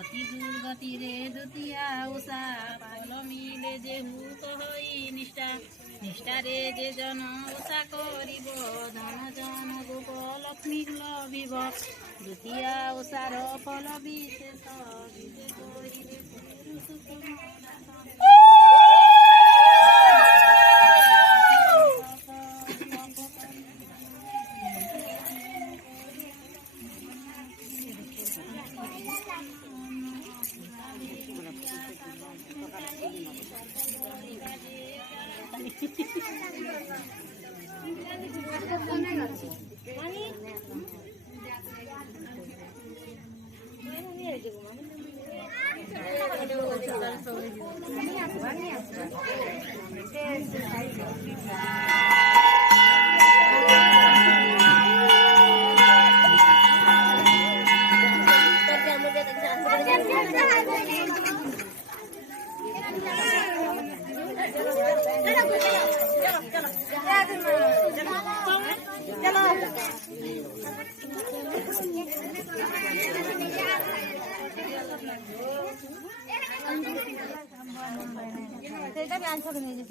अति दुर्गति रे दुतिया उषा पाल मिले जेहू कहई निष्ठा निष्ठा रे जे जन उषा करिब धन जन गोप लक्ष्मी लभिब द्वितीया उषार फल विशेष विजे करिबे आंसर नहीं